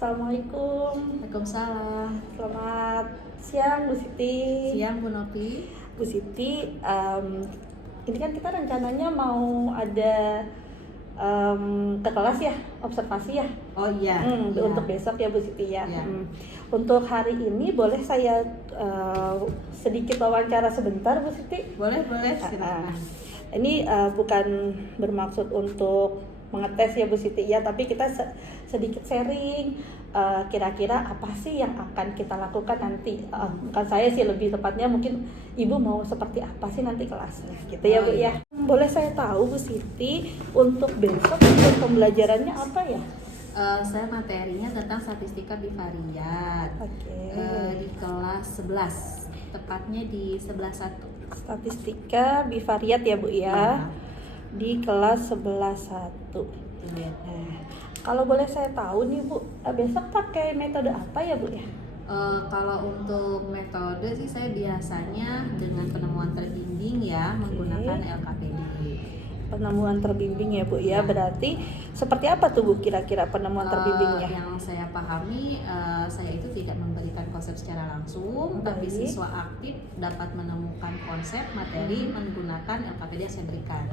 Assalamualaikum. Waalaikumsalam. Selamat siang Bu Siti. Siang Bu Novi. Bu Siti, ini kan kita rencananya mau ada ke kelas ya, observasi ya. Oh iya. Untuk besok ya Bu Siti ya. Iya. Untuk hari ini boleh saya sedikit wawancara sebentar Bu Siti? Boleh silakan. Ini bukan bermaksud untuk mengetes ya Bu Siti ya, tapi kita sedikit sharing kira-kira apa sih yang akan kita lakukan nanti. Bukan saya sih, lebih tepatnya mungkin Ibu mau seperti apa sih nanti kelasnya gitu ya Bu ya. Boleh saya tahu Bu Siti, untuk besok untuk pembelajarannya apa ya? Saya materinya tentang statistika bivariat. Di kelas 11, tepatnya di 11.1. Statistika bivariat ya Bu ya. Di kelas 11.1. Nah, kalau boleh saya tahu nih Bu, besok pakai metode apa ya Bu ya? Kalau untuk metode sih saya biasanya dengan penemuan terbimbing ya, menggunakan LKPD. Penemuan terbimbing ya Bu ya. Berarti seperti apa tuh Bu kira-kira penemuan terbimbingnya? Yang saya pahami, saya itu tidak memberikan konsep secara langsung, tapi siswa aktif dapat menemukan konsep materi menggunakan LKPD yang saya berikan.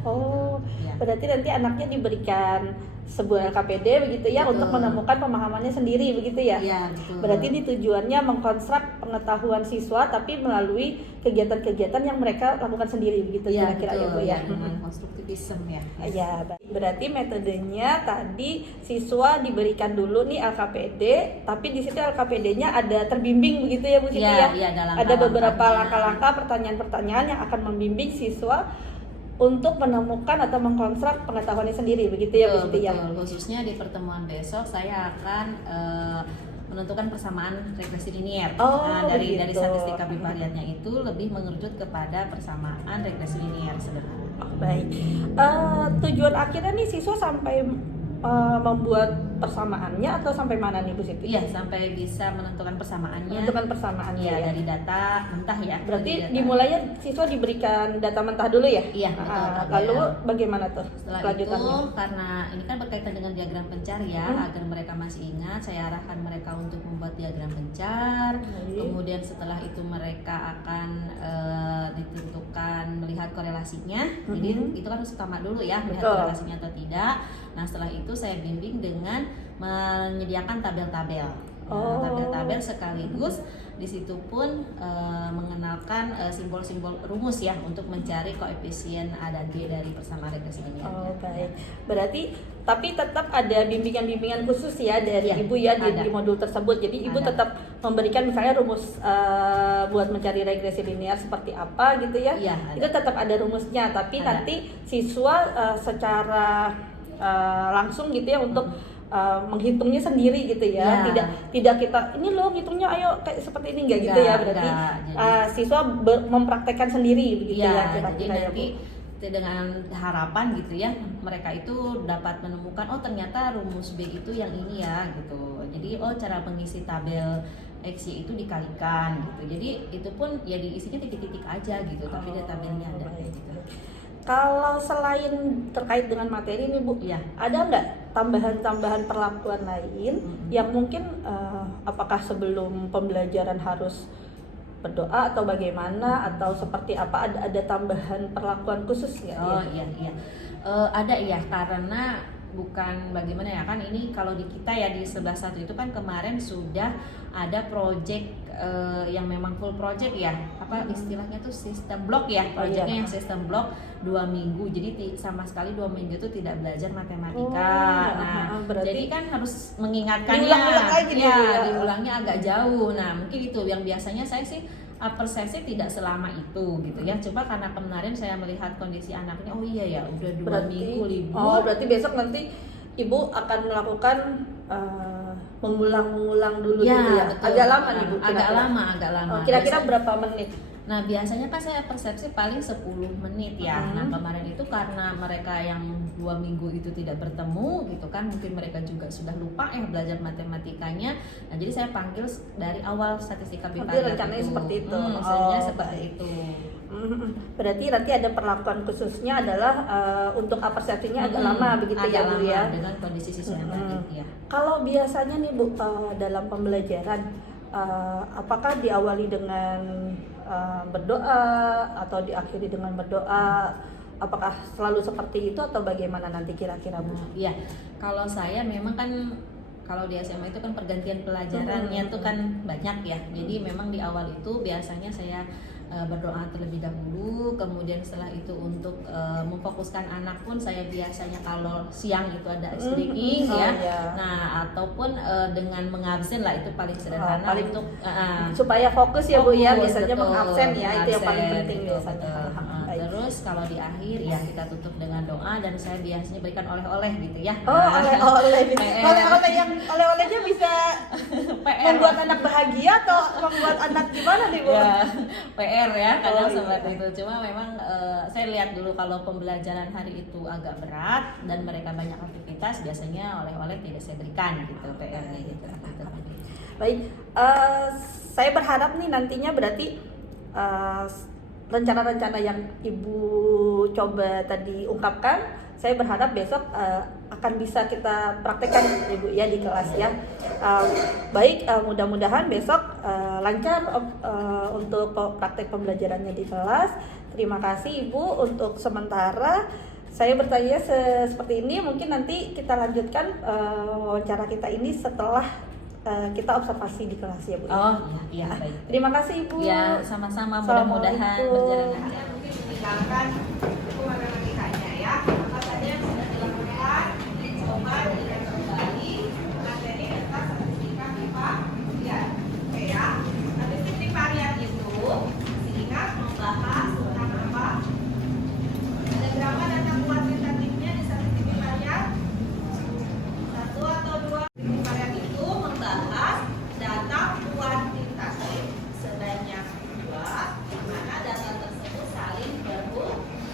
Berarti nanti anaknya diberikan sebuah LKPD begitu ya. Betul. Untuk menemukan pemahamannya sendiri begitu ya? Iya, betul. Berarti ini tujuannya mengkonstruk pengetahuan siswa tapi melalui kegiatan-kegiatan yang mereka lakukan sendiri begitu ya, kira-kira ya Bu ya. Dengan konstruktivisme ya. Ya, berarti metodenya tadi siswa diberikan dulu nih LKPD, tapi di situ LKPD-nya ada terbimbing begitu ya Bu Siti ya? Ada beberapa langkah-langkah, pertanyaan-pertanyaan yang akan membimbing siswa untuk menemukan atau mengkonstruk pengetahuannya sendiri begitu ya Bu Siti ya? Khususnya di pertemuan besok saya akan menentukan persamaan regresi linier. Dari statistika bivariatnya itu lebih mengerucut kepada persamaan regresi linier sebenarnya. Baik. Tujuan akhirnya nih siswa sampai membuat persamaannya atau sampai mana nih Bu Siti? Iya, sampai bisa menentukan persamaannya. Menentukan persamaannya ya, dari data mentah ya. Berarti dimulainya siswa diberikan data mentah dulu ya? Iya, betul. Lalu bagaimana tuh setelah itu, karena ini kan berkaitan dengan diagram pencar ya, agar mereka masih ingat, saya arahkan mereka untuk membuat diagram pencar. Kemudian setelah itu mereka akan ditentukan melihat korelasinya. Jadi itu kan harus utama dulu ya, melihat korelasinya atau tidak. Nah, setelah itu saya bimbing dengan menyediakan tabel-tabel. Tabel-tabel sekaligus di situ pun mengenalkan simbol-simbol rumus ya untuk mencari koefisien A dan B dari persamaan regresi linier. Baik. Berarti tapi tetap ada bimbingan-bimbingan khusus ya dari Ibu ya di modul tersebut. Jadi Ibu tetap memberikan misalnya rumus buat mencari regresi linier seperti apa gitu ya. Itu tetap ada rumusnya, tapi nanti siswa secara langsung gitu ya untuk menghitungnya sendiri gitu ya. Tidak kita ini loh ngitungnya ayo kayak seperti ini enggak gitu ya. Berarti siswa mempraktekkan sendiri begitu ya kira-kira ya Bu. Dengan harapan gitu ya, mereka itu dapat menemukan ternyata rumus B itu yang ini ya gitu. Jadi cara mengisi tabel X, Y itu dikalikan gitu. Jadi itu pun ya diisinya titik-titik aja gitu, tapi di tabelnya ada gitu. Kalau selain terkait dengan materi ini Bu, ada nggak tambahan-tambahan perlakuan lain yang mungkin apakah sebelum pembelajaran harus berdoa atau bagaimana atau seperti apa, ada tambahan perlakuan khusus ya? Ada ya, karena bukan bagaimana ya, kan ini kalau di kita ya di 11.1 itu kan kemarin sudah ada project yang memang full project ya, istilahnya tuh sistem block ya, projectnya yang sistem block 2 minggu, jadi sama sekali 2 minggu itu tidak belajar matematika. Jadi kan harus mengingatkannya diulangnya agak jauh. Nah mungkin itu yang biasanya saya sih persepsi tidak selama itu gitu ya. Coba karena kemarin saya melihat kondisi anaknya, udah 2 minggu libur. Berarti besok nanti Ibu akan melakukan mengulang dulu gitu ya. Betul. Agak lama nih Bu. Agak lama. Kira-kira berapa menit? Nah biasanya kan saya persepsi paling 10 menit ya. Nah kemarin itu karena mereka yang 2 minggu itu tidak bertemu gitu kan, mungkin mereka juga sudah lupa belajar matematikanya. Nah jadi saya panggil dari awal statistika bivariat itu. Rencananya seperti itu. Seperti itu. Berarti nanti ada perlakuan khususnya adalah untuk persepsinya agak lama begitu agak ya Bu lama ya. dengan kondisi siswa yang tadi ya. Kalau biasanya nih Bu dalam pembelajaran apakah diawali dengan berdoa atau diakhiri dengan berdoa? Apakah selalu seperti itu atau bagaimana nanti kira-kira Bu? Iya, kalau saya memang kan kalau di SMA itu kan pergantian pelajarannya tuh kan banyak ya. Jadi memang di awal itu biasanya saya berdoa terlebih dahulu, kemudian setelah itu untuk memfokuskan anak pun saya biasanya kalau siang itu ada ice breaking ya. Iya. Nah, ataupun dengan mengabsen lah itu paling sederhana paling untuk supaya fokus ya Bu ya, fokus, biasanya betul, mengabsen ya, itu yang paling mengabsen, penting betul, biasanya. betul. Baik. Terus kalau di akhir ya kita tutup dengan doa dan saya biasanya berikan oleh-oleh gitu ya. Oh, oleh-oleh. PR. Oleh-oleh yang oleh-olehnya bisa PR. membuat anak bahagia atau membuat anak gimana nih Bu? Ya, PR ya kadang Oh, iya. seperti itu. Cuma memang saya lihat dulu kalau pembelajaran hari itu agak berat dan mereka banyak aktivitas, biasanya oleh-oleh tidak saya berikan gitu PR-nya gitu. Baik, saya berharap nih nantinya berarti rencana-rencana yang Ibu coba tadi ungkapkan, saya berharap besok akan bisa kita praktekkan Ibu ya di kelas ya. Baik, mudah-mudahan besok lancar untuk praktek pembelajarannya di kelas. Terima kasih Ibu untuk sementara. Saya bertanya seperti ini, mungkin nanti kita lanjutkan wawancara kita ini setelah kita observasi di kelas ya Bu. Oh iya, baik. Terima kasih Ibu. Ya, sama-sama, mudah-mudahan Assalamualaikum. berjalan lancar. Mungkin menghilangkan matematikanya ya. Apa saja yang sudah dilakukan, coba diingat kembali materi tentang statistika MIPA ya. Oke ya. Statistik varian itu masih ingat membahas tentang apa? Ada berapa data kuantitatifnya di statistik varian? Satu atau dua? Statistik varian itu membahas data kuantitatif sebanyak dua, di mana data tersebut saling berhubungan.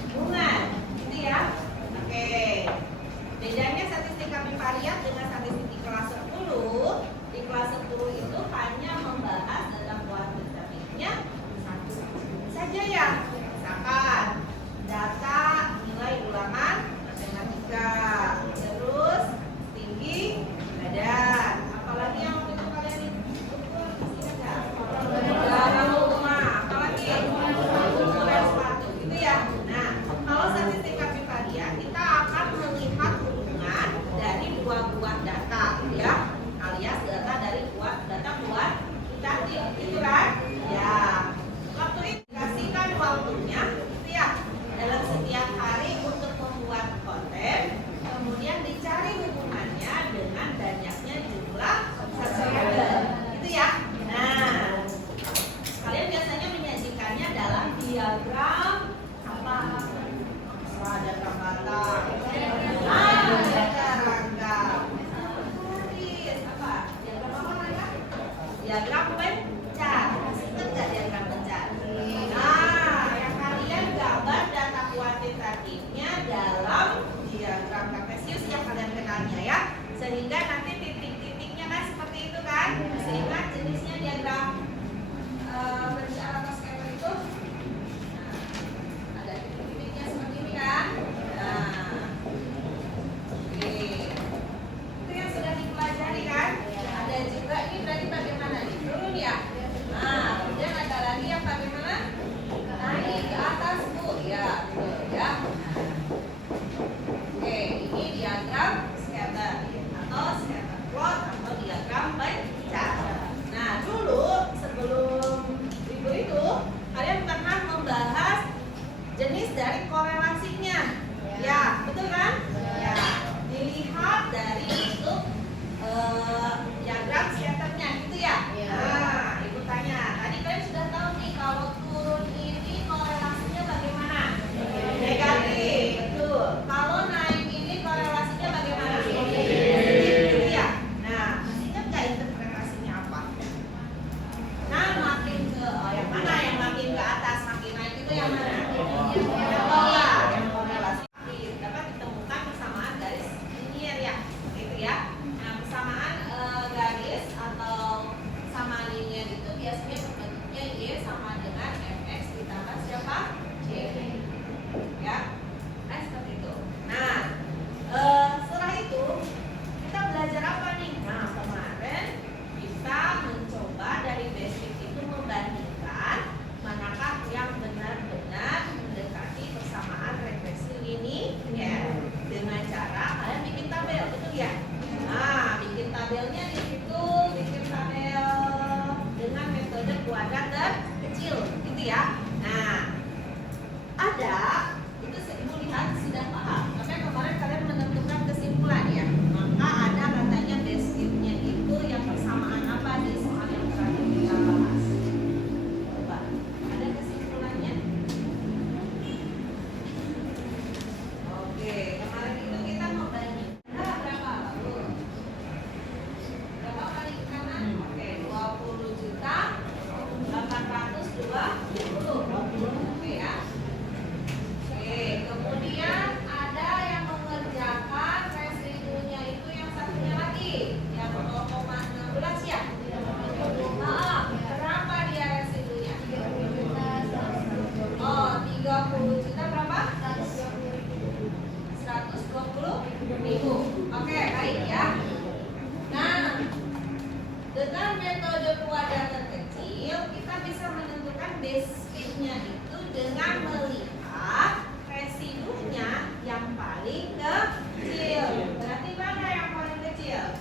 metode pewadangan kecil, kita bisa menentukan base fit-nya itu dengan melihat residunya yang paling kecil. Berarti mana yang paling kecil?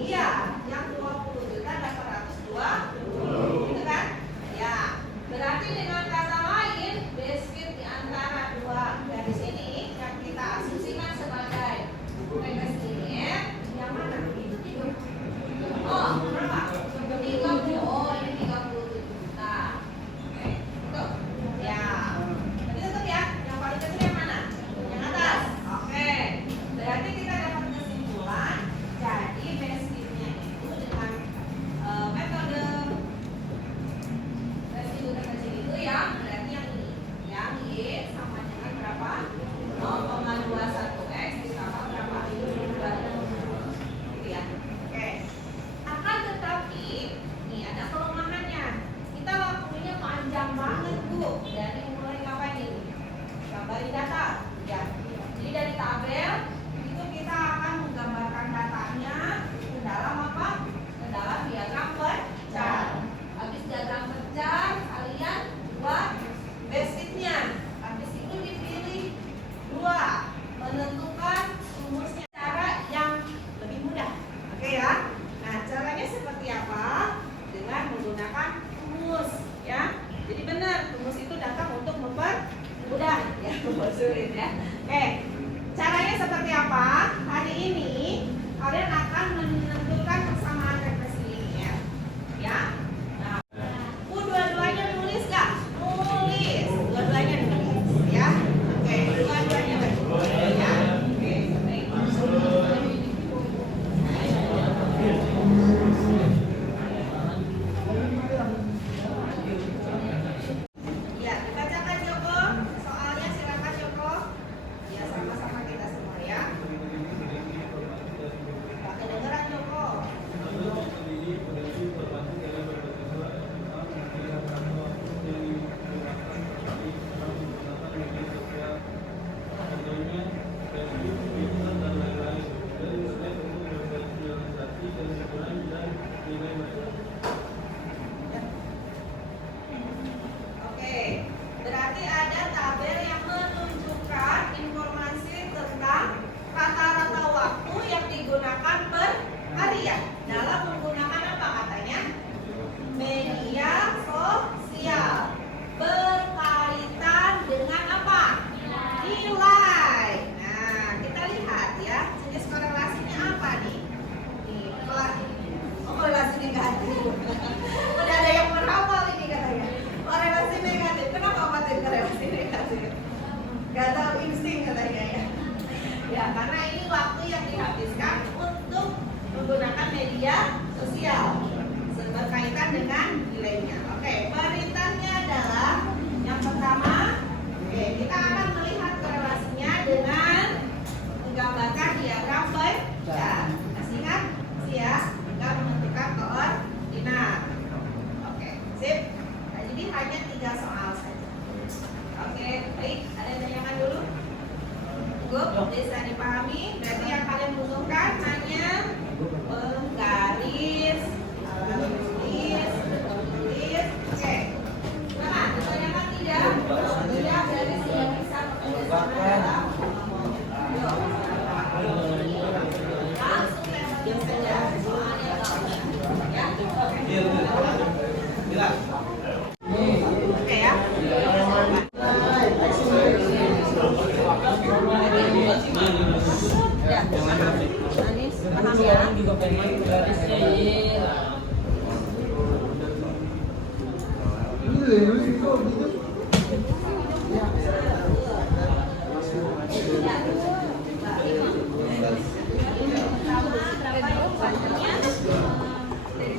Iya, yang 20.820.000, gitu kan? Ya, berarti dengan kata lain, base fit di antara dua garis ini yang kita asumsikan sebagai regresi linear, yang mana? Itu 30. Oh, berapa? 30. Oh, ini 37 juta. Oke, tuh. Ya. Tapi tetap ya, yang paling kecil yang mana? Yang atas. Oke. Berarti kita dapat kesimpulan, jadi base fit-nya itu dengan metode residu terkecil itu yang berarti yang ini. Yang Y sama dengan berapa? 0,21 X ditambah berapa? 2. Gitu ya. Oke. Akan tetapi, nih ada kelemahannya. Kita waktunya panjang banget, Bu. Dari mulai ngapain ini? Gambarin data. Ya. Jadi dari tabel itu kita akan menggambarkan datanya ke dalam apa? Ke dalam diagram pecah. Habis diagram pecah, kalian buat base fit-nya. Habis itu dipilih 2, menentukan rumusnya cara yang lebih mudah. Oke ya. Nah, caranya seperti apa? Dengan menggunakan rumus, ya. Jadi benar, rumus itu datang untuk mempermudah, ya, mempersulit ya. Oke. Caranya seperti apa? Hari ini kalian akan menentukan persamaan regresi linear, ya. Nah, dua-duanya nulis nggak? Nulis, dua-duanya nulis, ya. Oke, dua-duanya nulis, ya. Oke, baik. Ya, dibacakan Joko. Soalnya silakan Joko. Ya, sama-sama kita semua ya. Pak kedengeran Joko. Oke, berarti ada tabel yang menunjukkan informasi tentang rata-rata waktu yang digunakan per hari ya. Dalam menggunakan apa katanya? Media sosial. Berkaitan dengan apa? Nilai. Nah, kita lihat ya, jenis korelasinya apa nih? Nih, korelasi negatif. Udah ada yang meramal ini katanya. Korelasi negatif. Kenapa pakai korelasi negatif? Gak tahu insting katanya ya. Ya, karena ini waktu yang dihabiskan untuk menggunakan media sosial berkaitan dengan nilainya. Oke, perintahnya adalah yang pertama. Oke, kita akan melihat korelasinya dengan menggambarkan diagram pecah. Masih ingat? Ya, kita menentukan koordinat. Oke, sip. Nah, jadi hanya 3 soal saja. Oke, baik. Ada yang tanyakan dulu? Cukup, bisa dipahami. Berarti yang kalian butuhkan hanya penggaris, tulis. Oke. Nah, ditanyakan tidak? Tidak, berarti sudah bisa bekerja sama dalam yuk. Langsung lempar saja soalnya ya. Oke ya. Ya, Anis, paham ya? Dari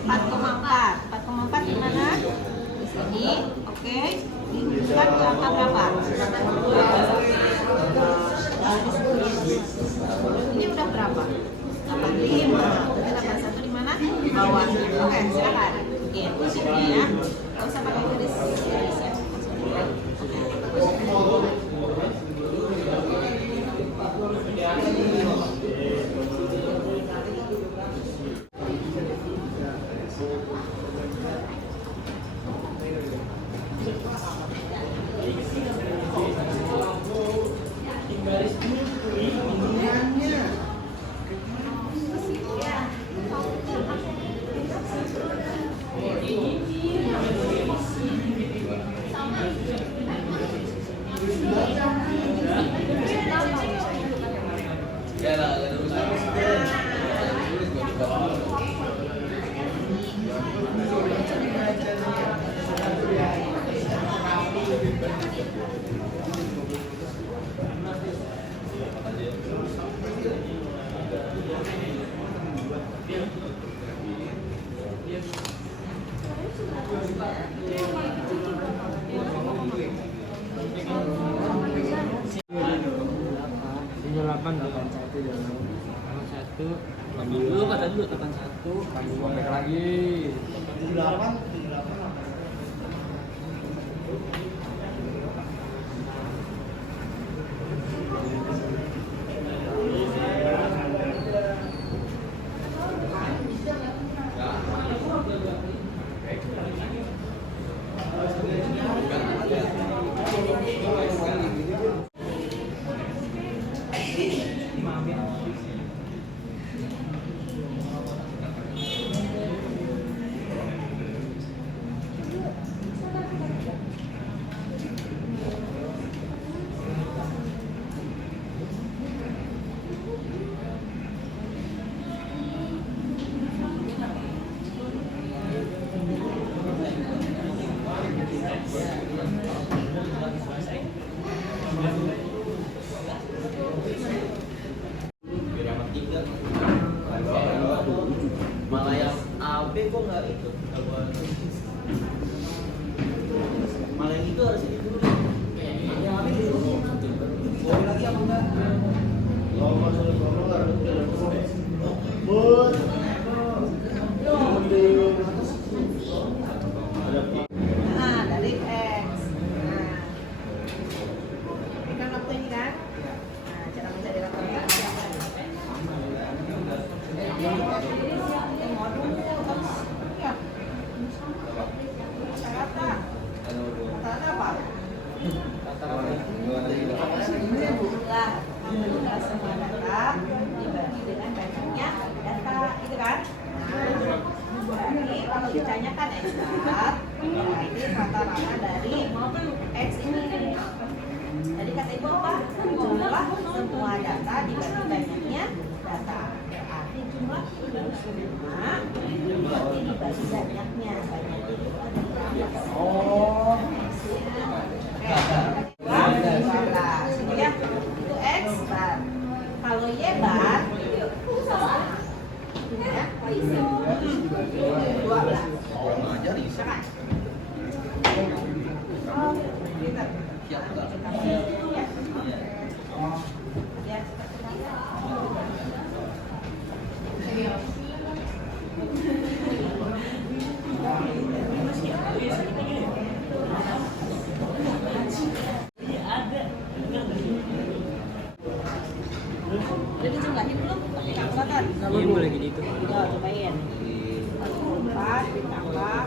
4,4 di mana? Di sini, oke. Dihubungkan ke angka berapa? Ini udah berapa? 85. Berarti 81 di mana? Bawah. Oke, silakan. Itu sini ya. Nggak usah pakai garis ya. 81 ya. 81. Dulu kata dulu 81. Kamu baik lagi. 78. Malah yang AB kok nggak itu, malah yang itu harus ini dulu. Boleh lagi apa enggak? Nah, dari X. Nah, ini kan waktu ini kan. Nah, cara mencari latarnya. Rata-rata apa? Jumlah semua data dibagi dengan banyaknya data, gitu kan? Nah, berarti kalau ditanyakan X bar, berarti rata-rata dari X ini. Jadi kata ibu apa? Jumlah semua data dibagi banyaknya data. Berarti jumlah berarti dibagi banyaknya. Banyak itu adalah Oh. ya, itu X bar. Kalau Y bar, ya, 12. Ngajari. Silakan. Pintar. Siap, Kak. Ya. Jadi jumlahin belum pakai kalkulator? Iya boleh gini tuh. Cobain. 4 ditambah berapa?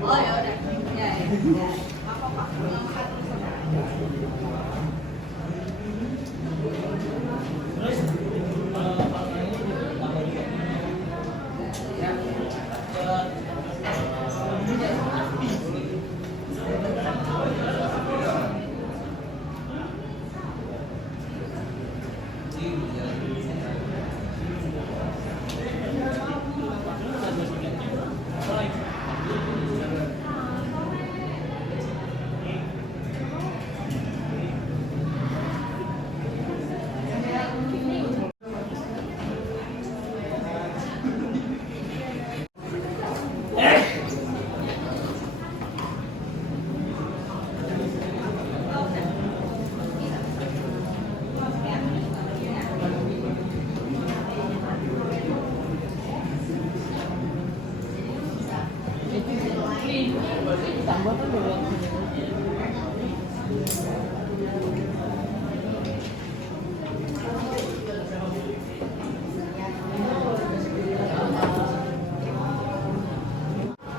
Oh ya udah. Ya. Apa Pak?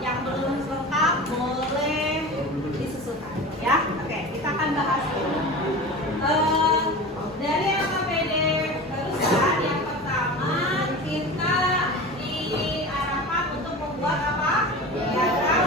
Yang belum lengkap boleh disusulkan ya. Oke, kita akan bahas dari LKPD barusan. Yang pertama kita diarahkan untuk membuat apa? Diagram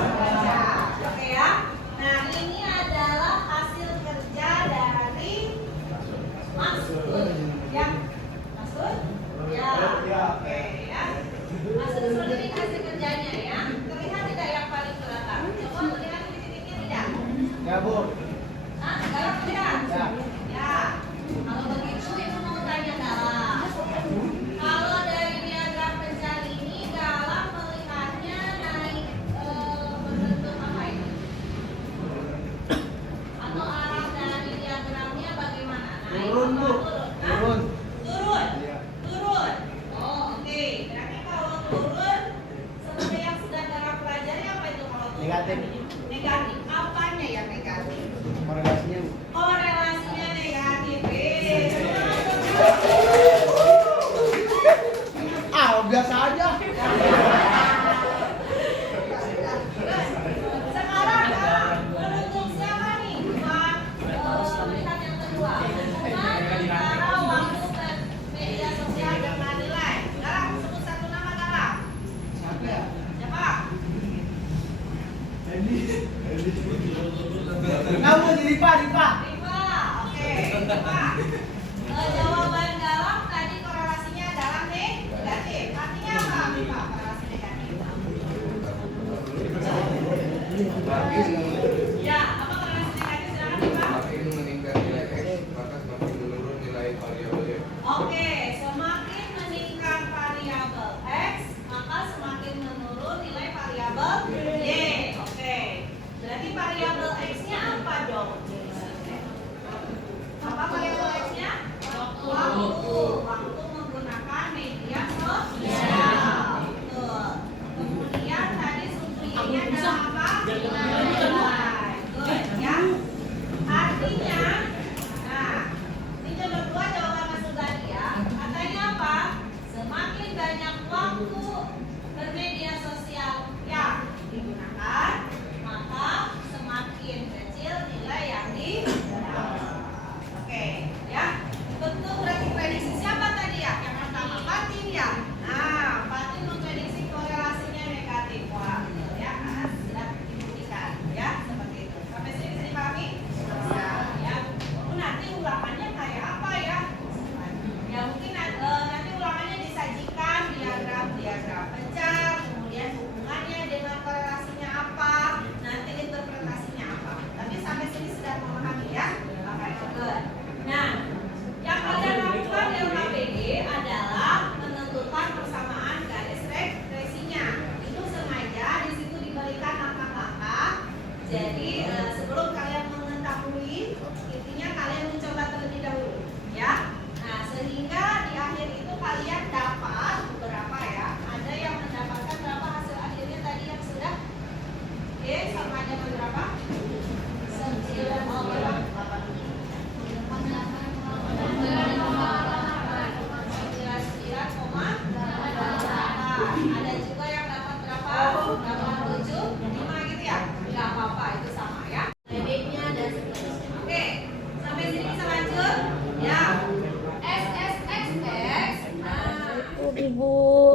Negatif. Negatif. Apanya yang negatif? Korelasinya. Korelasinya negatif. Biasa aja. Sekarang menunjuk siapa nih? Melihat yang kedua. Hubungan antara waktu dan media sosial dengan nilai. Sekarang sebut satu nama Galang. Siapa ya? Siapa? Kamu jadi Pak. Riva. Oke. Riva. Jawaban Galang tadi korelasinya adalah negatif. Artinya apa, Riva? Korelasi negatif. Ya, apa korelasi negatif? Silakan, Riva. Semakin meningkat nilai X, maka semakin menurun nilai variabel Y. Oke, semakin meningkat variabel X, maka semakin menurun nilai variabel Y. Oke, berarti variabel X-nya apa dong? Apa variabel X-nya? Waktu. Waktu menggunakan media sosial. Betul. Kemudian tadi sumber Y-nya adalah apa? Nilai. Good, ya. Artinya, nah, ini coba dua jawaban Mas Sugandi ya. Katanya apa? Semakin banyak waktu bermedia sosial yang digunakan, maka semakin kecil nilai yang didapat. Oke, ya. Bentuk prediksi siapa tadi ya? Yang pertama Fatin ya. Nah, Fatin memprediksi korelasinya negatif. Wah, betul ya, karena sudah dibuktikan ya, seperti itu. Sampai sini bisa dipahami? Ya. Nanti ulangannya kayak apa ya? Ya mungkin nanti ulangannya disajikan diagram pecah, kemudian hubungannya dengan korelasinya apa, nanti interpretasinya apa. Tapi sampai sini sudah memahami ya? Oke, good. Nah, yang kalian lakukan di LKPD adalah menentukan persamaan garis regresinya. Itu sengaja di situ diberikan langkah-langkah. Jadi sebelum kalian mengetahui, intinya kalian mencoba terlebih dahulu, ya. Nah, sehingga di akhir itu kalian dapat beberapa ya. Ada yang mendapatkan berapa hasil akhirnya tadi yang sudah? Oke, sama aja berapa? 9,8. Ada juga yang dapat berapa? 8,75 gitu ya? Nggak apa-apa, itu sama ya. Ledeknya dan seterusnya. Oke, sampai sini bisa lanjut? Ya. SSXX. Nah, Ibu,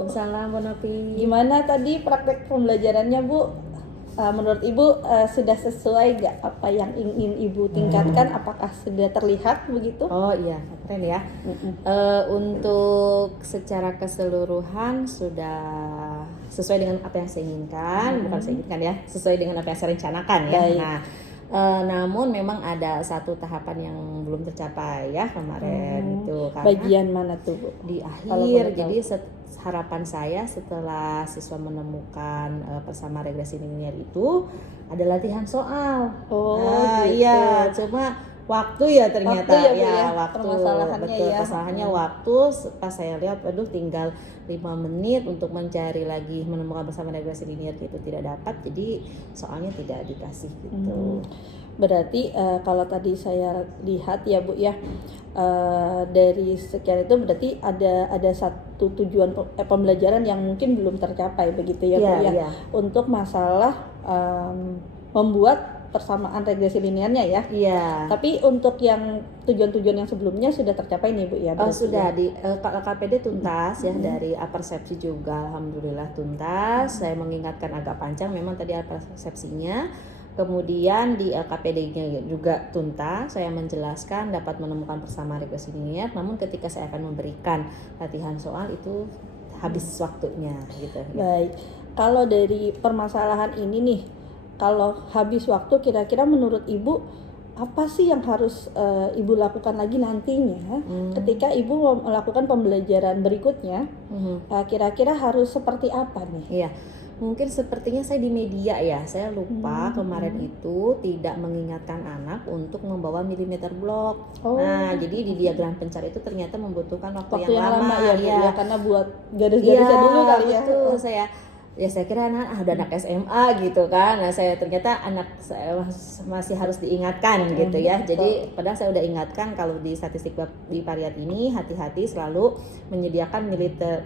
Salam Bu Novi. gimana tadi praktek pembelajarannya Bu? Menurut Ibu sudah sesuai gak apa yang ingin Ibu tingkatkan? Apakah sudah terlihat begitu? Oh iya, keren ya. Untuk secara keseluruhan sudah sesuai dengan apa yang saya inginkan, bukan saya inginkan ya, sesuai dengan apa yang saya rencanakan ya. Baik. Nah, namun memang ada satu tahapan yang belum tercapai ya kemarin itu karena Bagian mana tuh Bu? di Kalau akhir. boleh Jadi harapan saya setelah siswa menemukan persamaan regresi linear itu ada latihan soal. Oh, Nah, gitu. iya, cuma waktu ya ternyata Waktu ya, Bu, ya? waktu Permasalahannya betul ya. permasalahannya waktu. Pas saya lihat aduh tinggal 5 menit untuk mencari lagi menemukan persamaan regresi linear itu tidak dapat, jadi soalnya tidak dikasih gitu. Berarti kalau tadi saya lihat ya Bu ya, dari sekian itu berarti ada satu tujuan pembelajaran yang mungkin belum tercapai begitu ya Bu Iya, ya, iya. untuk masalah membuat persamaan regresi linearnya ya. Iya. Tapi untuk yang tujuan-tujuan yang sebelumnya sudah tercapai nih Bu ya. Oh, berarti sudah ya? di KPD tuntas ya, dari persepsi juga alhamdulillah tuntas. Saya mengingatkan agak panjang memang tadi persepsinya. Kemudian di LKPD-nya juga tuntas, saya menjelaskan dapat menemukan persamaan regresi linear, namun ketika saya akan memberikan latihan soal itu habis waktunya gitu. Baik. Kalau dari permasalahan ini nih, kalau habis waktu kira-kira menurut Ibu apa sih yang harus Ibu lakukan lagi nantinya ketika Ibu melakukan pembelajaran berikutnya? Kira-kira harus seperti apa nih? Iya. Mungkin sepertinya saya di media ya, saya lupa kemarin itu tidak mengingatkan anak untuk membawa milimeter blok. Oh. Nah, jadi di diagram pencar itu ternyata membutuhkan waktu Waktu yang lama ya Bu ya. ya, karena buat garis-garisnya dulu kali ya. Betul, saya ya saya kira udah anak SMA gitu kan. Nah saya ternyata anak saya masih harus diingatkan gitu ya. Jadi padahal saya udah ingatkan kalau di statistik di Pariat ini hati-hati selalu menyediakan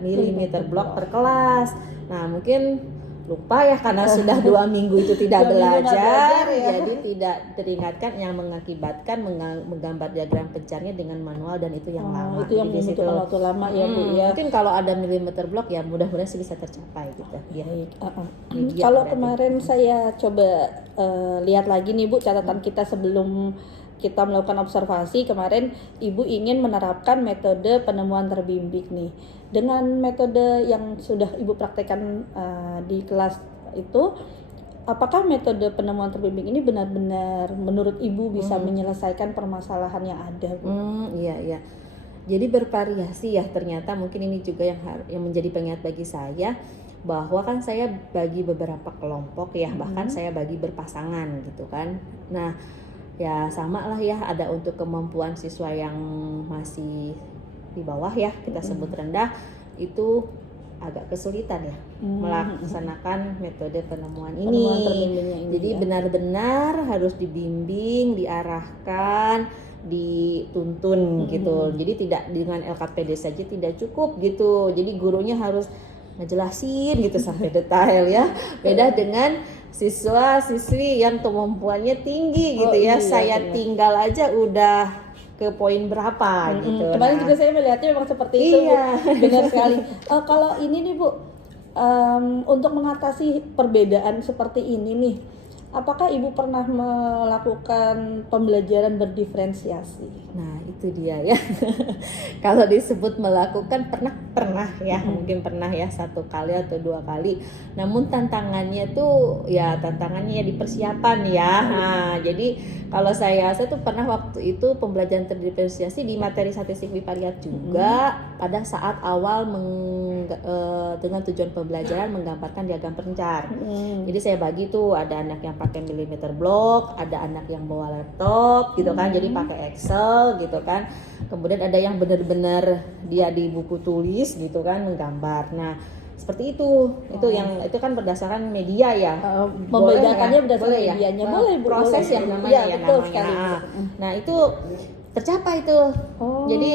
milimeter blok per kelas. Nah mungkin lupa ya karena sudah 2 minggu itu tidak 2 minggu nggak belajar, belajar, ya. jadi tidak teringatkan yang mengakibatkan menggambar diagram pencarnya dengan manual dan itu yang lama. Itu yang Jadi di situ, membutuhkan waktu lama ya Bu ya. mungkin kalau ada milimeter blok ya mudah-mudahan sih bisa tercapai gitu. Ya. Media Kalau berarti. kemarin saya coba lihat lagi nih Bu catatan kita sebelum kita melakukan observasi kemarin, Ibu ingin menerapkan metode penemuan terbimbing nih. Dengan metode yang sudah Ibu praktekkan di kelas itu, apakah metode penemuan terbimbing ini benar-benar menurut Ibu bisa menyelesaikan permasalahan yang ada Bu? Iya. Jadi bervariasi ya ternyata, mungkin ini juga yang menjadi pengingat bagi saya, bahwa kan saya bagi beberapa kelompok ya, bahkan saya bagi berpasangan gitu kan. Nah ya sama lah ya, ada untuk kemampuan siswa yang masih di bawah ya, kita sebut rendah, itu agak kesulitan ya melaksanakan metode penemuan Penemuan ini. terbimbingnya ini Jadi ya. benar-benar harus dibimbing, diarahkan, dituntun gitu. Jadi tidak dengan LKPD saja tidak cukup gitu. Jadi gurunya harus ngejelasin gitu sampai detail ya. Beda dengan siswa-siswi yang kemampuannya tinggi gitu ya. Iya, Saya benar. tinggal aja udah ke poin berapa gitu. Kemarin Nah, juga saya melihatnya memang seperti itu Iya. Bu. Benar sekali. Kalau ini nih Bu, untuk mengatasi perbedaan seperti ini nih, apakah Ibu pernah melakukan pembelajaran berdiferensiasi? Nah itu dia ya. Kalau disebut melakukan pernah ya, mungkin pernah ya 1 kali atau 2 kali. Namun tantangannya ya di persiapan ya. Nah, jadi kalau saya tuh pernah waktu itu pembelajaran terdiferensiasi di materi statistik Pariat juga pada saat awal dengan tujuan pembelajaran menggambarkan diagram pencar. Jadi saya bagi tuh, ada anak yang pakai milimeter block, ada anak yang bawa laptop gitu kan, jadi pakai Excel gitu kan. Kemudian ada yang benar-benar dia di buku tulis gitu kan menggambar. Nah seperti itu itu kan berdasarkan media ya. Membedakannya Boleh berdasarkan ya? medianya. Nah, Boleh Bu. proses boleh. yang namanya Iya, ya betul namanya. sekali. Nah itu tercapai tuh. Jadi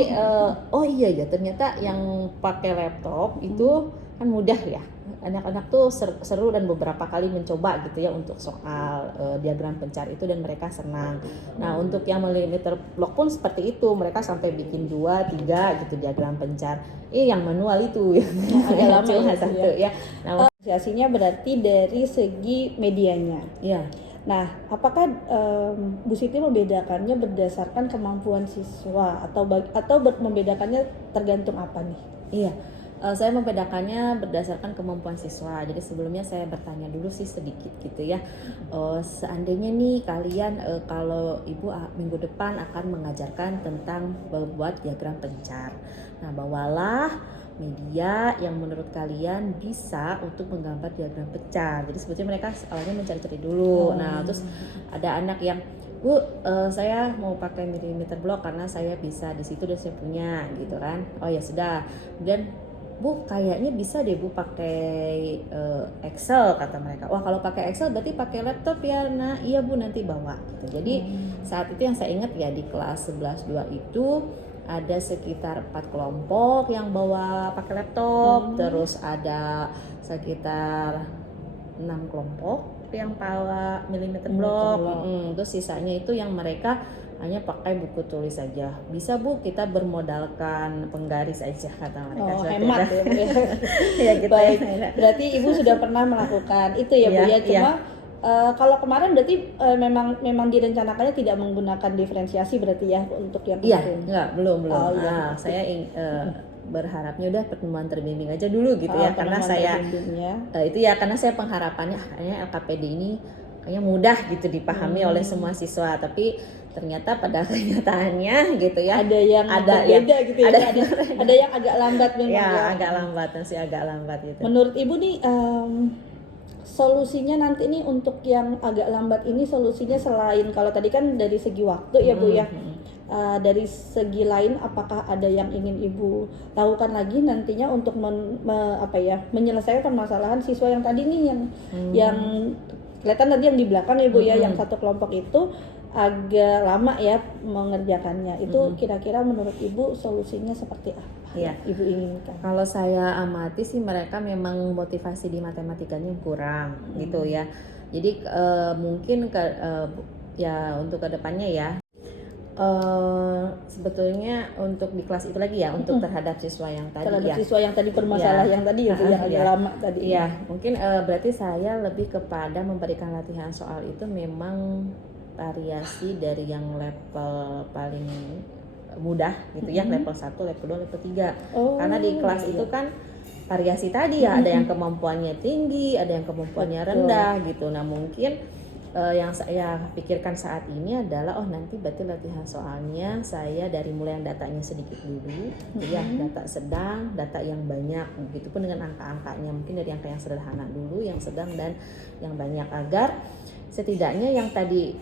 iya ya, ternyata yang pakai laptop itu kan mudah ya. Anak-anak tuh seru dan beberapa kali mencoba gitu ya untuk soal diagram pencar itu, dan mereka senang. Nah untuk yang milimeter block pun seperti itu, mereka sampai bikin 2-3 gitu diagram pencar. Yang manual itu agak lama cuma ya, satu ya. Nah Diferensiasinya berarti dari segi medianya. ya. Nah, apakah Bu Siti membedakannya berdasarkan kemampuan siswa atau membedakannya tergantung apa nih? Iya, saya membedakannya berdasarkan kemampuan siswa. Jadi sebelumnya saya bertanya dulu sih sedikit gitu ya. Seandainya nih kalian kalau Ibu minggu depan akan mengajarkan tentang membuat diagram pencar. Nah, bawalah media yang menurut kalian bisa untuk menggambar diagram pencar. Jadi sebetulnya mereka awalnya mencari-cari dulu. Nah, terus ada anak yang Bu, saya mau pakai milimeter block karena saya bisa di situ dan saya punya gitu kan. Oh ya sudah. Kemudian Bu, kayaknya bisa deh Bu pakai Excel, kata mereka. Wah kalau pakai Excel berarti pakai laptop ya. Nah iya Bu, nanti bawa gitu. Jadi saat itu yang saya ingat ya, di kelas 11-2 itu ada sekitar 4 kelompok yang bawa pakai laptop. Terus ada sekitar 6 kelompok yang bawa milimeter block. Terus sisanya itu yang mereka hanya pakai buku tulis saja. Bisa Bu, kita bermodalkan penggaris aja, kata mereka. Hemat ya Bu ya. Ya gitu. Baik, Ya. berarti Ibu sudah pernah melakukan itu ya Bu ya. Iya, Cuma kalau kemarin berarti memang direncanakannya tidak menggunakan diferensiasi berarti ya untuk yang Iya, kemarin. enggak, belum. Oh, iya. Nah, saya berharapnya udah pertemuan terbimbing aja dulu gitu ya, karena penemuan saya terbimbingnya. itu ya, karena saya pengharapannya kayaknya LKPD ini kayaknya mudah gitu dipahami oleh semua siswa, tapi ternyata pada kenyataannya gitu ya Ada yang berbeda gitu ya. Ada yang agak lambat memang ya ya. agak lambat, masih agak lambat gitu. Menurut Ibu nih solusinya nanti nih untuk yang agak lambat ini, solusinya selain kalau tadi kan dari segi waktu ya Bu ya. dari segi lain apakah ada yang ingin Ibu lakukan lagi nantinya untuk menyelesaikan permasalahan siswa yang tadi nih yang kelihatan tadi yang di belakang ya Bu ya, yang satu kelompok itu agak lama ya mengerjakannya. Itu kira-kira menurut Ibu solusinya seperti apa Iya. Ibu inginkan? Kalau saya amati sih mereka memang motivasi di matematikanya kurang gitu ya. Jadi mungkin ya untuk kedepannya ya sebetulnya untuk di kelas itu lagi ya untuk terhadap siswa yang tadi Terhadap ya. siswa yang tadi bermasalah yang tadi ya Bu, yang agak lama tadi. Iya, mungkin berarti saya lebih kepada memberikan latihan soal itu memang variasi dari yang level paling mudah gitu ya, level 1, level 2, level 3. Karena di kelas itu kan variasi tadi ya, ada yang kemampuannya tinggi, ada yang kemampuannya rendah gitu. Nah, mungkin yang saya pikirkan saat ini adalah nanti berarti latihan soalnya saya dari mulai yang datanya sedikit dulu ya, data sedang, data yang banyak, begitupun dengan angka-angkanya, mungkin dari angka yang sederhana dulu, yang sedang dan yang banyak, agar setidaknya yang tadi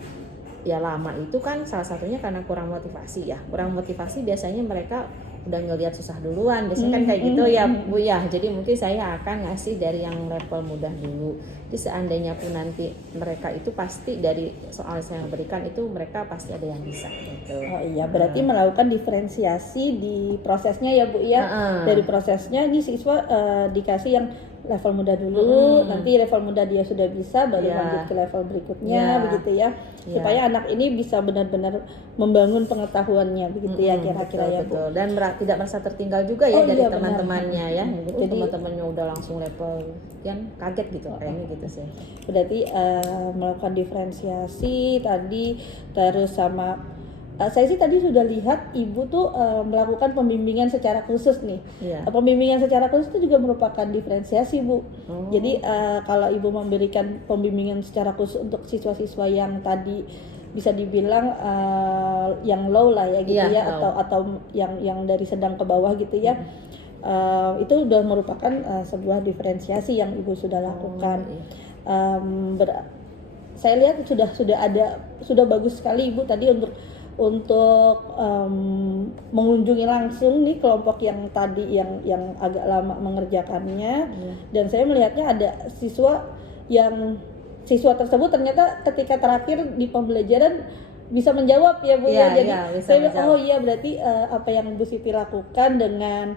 ya lama itu kan salah satunya karena kurang motivasi ya. Kurang motivasi biasanya mereka udah ngelihat susah duluan, biasanya kan kayak gitu ya Bu ya. Jadi mungkin saya akan ngasih dari yang level mudah dulu. Jadi seandainya pun nanti mereka itu pasti dari soal saya berikan itu mereka pasti ada yang bisa gitu. Oh iya, berarti melakukan diferensiasi di prosesnya ya Bu ya. Dari prosesnya ini siswa dikasih yang level mudah dulu, nanti level mudah dia sudah bisa baru lanjut ke level berikutnya begitu ya. Supaya anak ini bisa benar-benar membangun pengetahuannya begitu ya kira-kira ya Bu. Betul. Dan tidak merasa tertinggal juga ya dari iya, teman-temannya ya. Mungkin Jadi teman-temannya udah langsung level kan kaget gitu kayaknya gitu sih. Berarti melakukan diferensiasi tadi, terus sama saya sih tadi sudah lihat Ibu tuh melakukan pembimbingan secara khusus nih. Pembimbingan secara khusus itu juga merupakan diferensiasi Bu. Jadi kalau Ibu memberikan pembimbingan secara khusus untuk siswa-siswa yang tadi bisa dibilang yang low lah ya gitu ya, atau yang dari sedang ke bawah gitu ya. Itu sudah merupakan sebuah diferensiasi yang Ibu sudah lakukan. Saya lihat sudah bagus sekali Ibu tadi untuk mengunjungi langsung nih kelompok yang tadi yang agak lama mengerjakannya. Dan saya melihatnya ada siswa tersebut ternyata ketika terakhir di pembelajaran bisa menjawab ya Bu ya. Jadi saya berarti apa yang Bu Siti lakukan dengan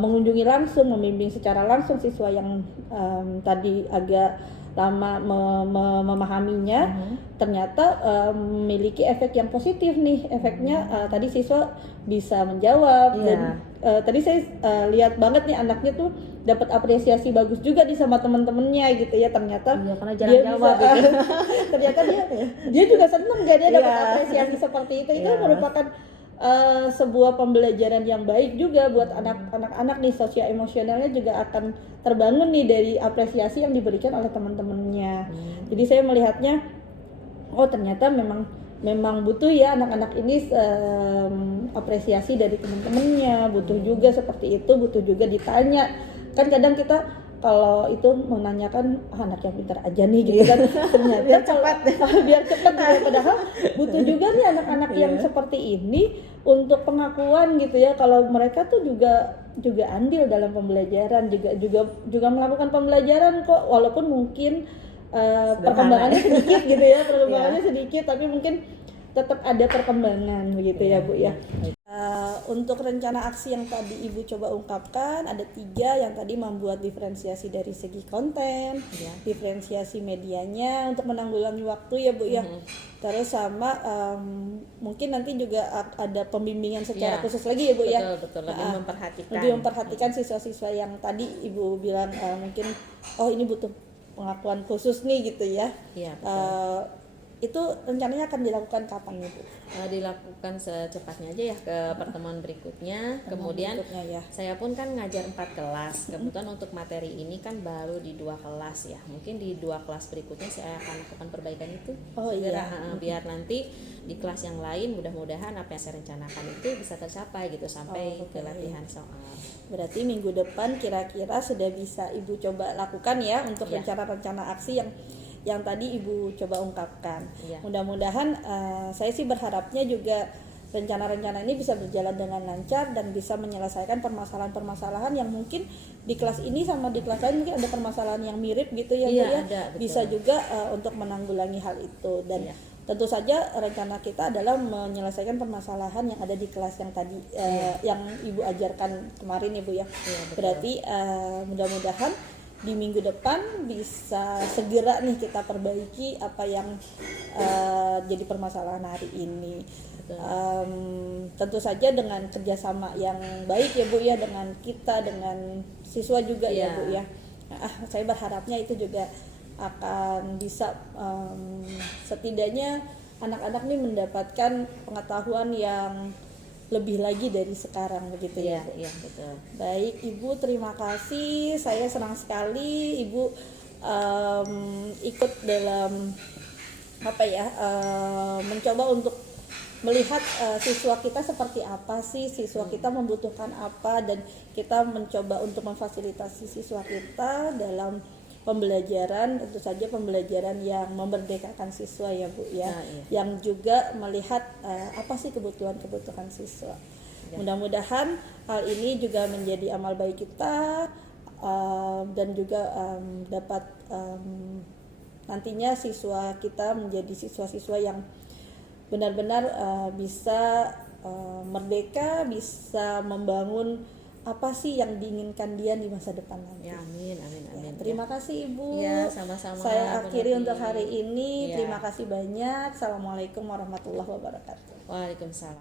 mengunjungi langsung, membimbing secara langsung siswa yang tadi agak lama memahaminya, ternyata memiliki efek yang positif nih. Efeknya tadi siswa bisa menjawab dan tadi saya lihat banget nih anaknya tuh dapat apresiasi bagus juga di sama teman-temannya gitu ya. Ternyata karena jarang jawab gitu. Ternyata dia juga seneng dia dapat apresiasi seperti itu. Itu merupakan sebuah pembelajaran yang baik juga buat anak-anak nih, sosial emosionalnya juga akan terbangun nih dari apresiasi yang diberikan oleh teman-temannya. Jadi saya melihatnya ternyata memang butuh ya anak-anak ini apresiasi dari teman-temannya, butuh juga seperti itu, butuh juga ditanya. Kan kadang kita kalau itu menanyakan anak yang pintar aja nih gitu kan, ternyata biar cepat gitu. Padahal butuh juga nih anak-anak yang seperti ini untuk pengakuan gitu ya, kalau mereka tuh juga andil dalam pembelajaran, juga melakukan pembelajaran kok, walaupun mungkin perkembangannya sedikit gitu ya, sedikit, tapi mungkin tetap ada perkembangan begitu ya Bu ya. Untuk rencana aksi yang tadi Ibu coba ungkapkan ada 3, yang tadi membuat diferensiasi dari segi konten, diferensiasi medianya untuk menanggulangi waktu ya Bu ya. Terus sama mungkin nanti juga ada pembimbingan secara khusus lagi ya Bu ya. Betul, lebih memperhatikan siswa-siswa yang tadi Ibu bilang mungkin ini butuh pengakuan khusus nih gitu ya. Itu rencananya akan dilakukan kapan Bu? Dilakukan secepatnya aja ya ke pertemuan berikutnya. Kemudian saya pun kan ngajar 4 kelas. Kebetulan untuk materi ini kan baru di 2 kelas ya. Mungkin di 2 kelas berikutnya saya akan lakukan perbaikan itu. Biar nanti di kelas yang lain mudah-mudahan apa yang saya rencanakan itu bisa tercapai gitu sampai ke latihan soal. Berarti minggu depan kira-kira sudah bisa Ibu coba lakukan ya untuk rencana-rencana aksi yang tadi Ibu coba ungkapkan. Iya. Mudah-mudahan saya sih berharapnya juga rencana-rencana ini bisa berjalan dengan lancar dan bisa menyelesaikan permasalahan-permasalahan yang mungkin di kelas ini sama di kelas lain mungkin ada permasalahan yang mirip gitu ya, Bu, Iya, ya. ada, betul. Bisa juga untuk menanggulangi hal itu dan Iya. tentu saja rencana kita adalah menyelesaikan permasalahan yang ada di kelas yang tadi yang Ibu ajarkan kemarin ya, Bu, ya. Iya, betul. Berarti mudah-mudahan di minggu depan bisa segera nih kita perbaiki apa yang jadi permasalahan hari ini. Tentu saja dengan kerjasama yang baik ya, Bu, ya, dengan kita, dengan siswa juga ya, Iya. Bu, ya. Saya berharapnya itu juga akan bisa setidaknya anak-anak ini mendapatkan pengetahuan yang lebih lagi dari sekarang begitu ya, Bu. Iya, betul. Baik Ibu, terima kasih. Saya senang sekali Ibu ikut dalam mencoba untuk melihat siswa kita seperti apa sih, siswa kita membutuhkan apa, dan kita mencoba untuk memfasilitasi siswa kita dalam pembelajaran, tentu saja pembelajaran yang memerdekakan siswa ya, Bu, ya. Nah, iya. Yang juga melihat apa sih kebutuhan siswa. Ya. Mudah-mudahan hal ini juga menjadi amal baik kita dan juga dapat nantinya siswa kita menjadi siswa-siswa yang benar-benar bisa merdeka, bisa membangun apa sih yang diinginkan dia di masa depan nanti. Ya, amin. Ya, terima kasih Ibu. Ya, sama-sama, Saya Bu akhiri Novi. untuk hari ini. Ya. Terima kasih banyak. Assalamualaikum warahmatullahi wabarakatuh. Waalaikumsalam.